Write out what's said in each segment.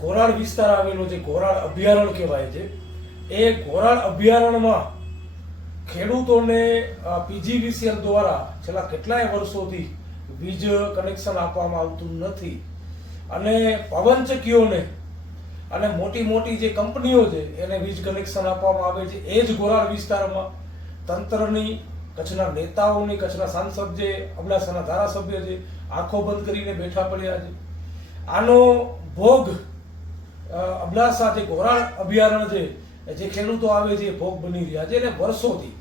ઘોરાડ વિસ્તાર આવેલો છે, ઘોરાડ અભયારણ્ય કહેવાય છે. એ ઘોરાડ અભયારણ્યમાં ખેડૂતોને પીજીવીસીએલ દ્વારા છેલ્લા કેટલાય વર્ષોથી વીજ કનેક્શન આપવામાં આવતું નથી અને પવનચક્કીઓને અને મોટી મોટી જે કંપનીઓ છે એને વીજ કનેક્શન આપવામાં આવે છે. એ જ ઘોરાડ વિસ્તારમાં તંત્રની, કચ્છના નેતાઓની, કચ્છના સાંસદ જે અબડાસાના ધારાસભ્ય છે, આંખો બંધ કરીને બેઠા પડ્યા છે. આનો ભોગ અબડાસા જે ઘોરાડ અભયારણ્ય છે, જે ખેડૂતો આવે છે, ભોગ બની રહ્યા છે. અને વર્ષોથી,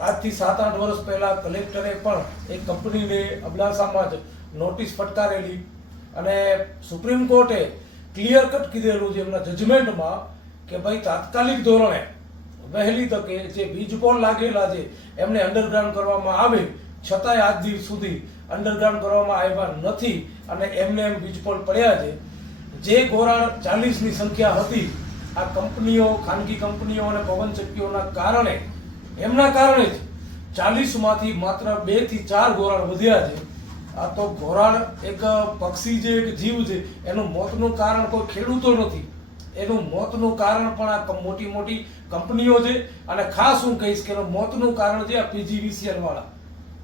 આજથી 7-8 વર્ષ પહેલા કલેક્ટરે પણ એક કંપનીને અબડાસામાં જ નોટિસ ફટકારેલી અને સુપ્રીમ કોર્ટે ક્લિયર કટ કીધેલું છે એમના જજમેન્ટમાં કે ભાઈ તાત્કાલિક ધોરણે વહેલી તકે જે વીજ પોલ લાગેલા છે એમને અંડરગ્રાઉન્ડ કરવામાં આવે. છતાંય આજ દિવસ સુધી અંડરગ્રાઉન્ડ કરવામાં આવ્યા નથી અને એમને એમ વીજ પોલ પડ્યા છે. જે ઘોરાડ 40ની સંખ્યા હતી, આ કંપનીઓ, ખાનગી કંપનીઓ અને પવનચક્કીઓના કારણે, એમના કારણે જ 40માંથી માત્ર 2 થી 4 ઘોરાડ વધ્યા છે. આ તો ઘોરાડ એક પક્ષી છે, એક જીવ છે, એનું મોતનું કારણ કોઈ ખેડૂતો નથી. એનું મોતનું કારણ પણ આ મોટી મોટી કંપનીઓ છે. અને ખાસ હું કહીશ કે એનું મોતનું કારણ છે આ પીજીવીસીએલ વાળા,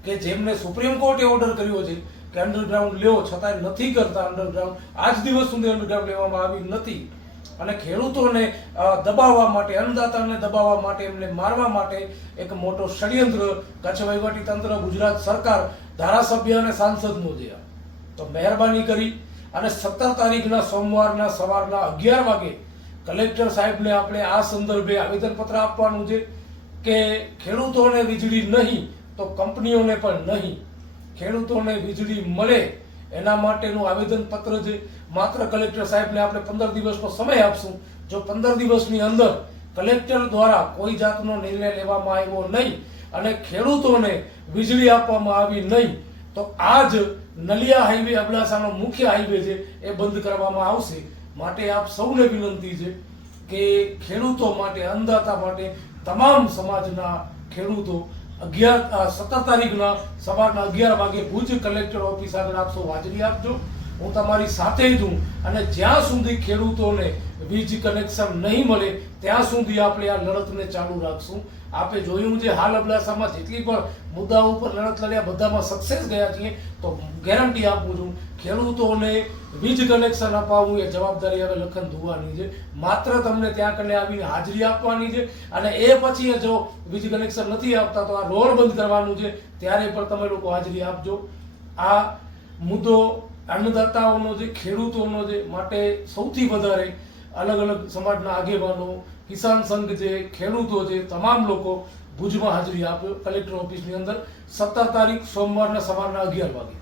કે જેમને સુપ્રીમ કોર્ટે ઓર્ડર કર્યો છે કે અંડરગ્રાઉન્ડ લેવો, છતાંય નથી કરતા અંડરગ્રાઉન્ડ. આજ દિવસ સુધી અંડરગ્રાઉન્ડ લેવામાં આવી નથી. અને ખેડૂતોને દબાવવા માટે, અન્નદાતાને દબાવવા માટે, એમને મારવા માટે એક મોટો ષડયંત્ર કચ્છ વહીવટી તંત્ર, ગુજરાત સરકાર, ધારાસભ્ય અને સાંસદનું છે. તો મહેરબાની કરી અને 17 તારીખના સોમવારના સવારના 11 વાગે કલેક્ટર સાહેબને આપણે આ સંદર્ભે આવેદનપત્ર આપવાનું છે કે ખેડૂતોને વીજળી નહીં તો કંપનીઓને પણ નહીં. ખેડૂતોને વીજળી મળે એના માટેનું આવેદનપત્ર છે. માત્ર કલેક્ટર સાહેબને આપણે 15 દિવસનો સમય આપશું. જો 15 દિવસની અંદર કલેક્ટર દ્વારા કોઈ જાતનો નિર્ણય લેવામાં આવ્યો નહીં અને ખેડૂતોને વીજળી આપવામાં આવી નહીં તો આજ નલિયા હાઈવે, અબડાસાનો મુખ્ય હાઈવે છે, એ બંધ કરવામાં આવશે. માટે આપ સૌને વિનંતી છે કે ખેડૂતો માટે, અન્નદાતા માટે, તમામ સમાજના ખેડૂતો 17 તારીખના સવારના 11 વાગે ભુજ કલેક્ટર ઓફિસ આગળ આપ સૌ હાજરી આપજો. હું તમારી સાથે જ છું અને જ્યાં સુધી ખેડૂતોને વીજ કનેક્શન નહીં મળે ત્યાં સુધી આપણે આ લડતને ચાલુ રાખશું. આપે જોયું છે હાલ અબડાસામાં જેટલી પણ મુદ્દાઓ ઉપર લડત લડ્યા બધામાં સક્સેસ ગયા છીએ. તો ગેરંટી આપું છું, ખેડૂતોને વીજ કનેક્શન અપાવવું એ જવાબદારી હવે લખન ધુવાની છે. માત્ર તમને ત્યાં કને આવીને હાજરી આપવાની છે અને એ પછી જો વીજ કનેક્શન નથી આપતા તો આ રોડ બંધ કરવાનું છે, ત્યારે પણ તમે લોકો હાજરી આપજો. આ મુદ્દો અન્નદાતાઓનો છે, ખેડૂતોનો છે. માટે સૌથી વધારે અલગ અલગ સમાજના આગેવાનો, કિસાન સંઘ છે, ખેડૂતો છે, તમામ લોકો ભુજમાં હાજરી આપો કલેક્ટર ઓફિસની અંદર 17 તારીખ સોમવારના સવારના 11 વાગે.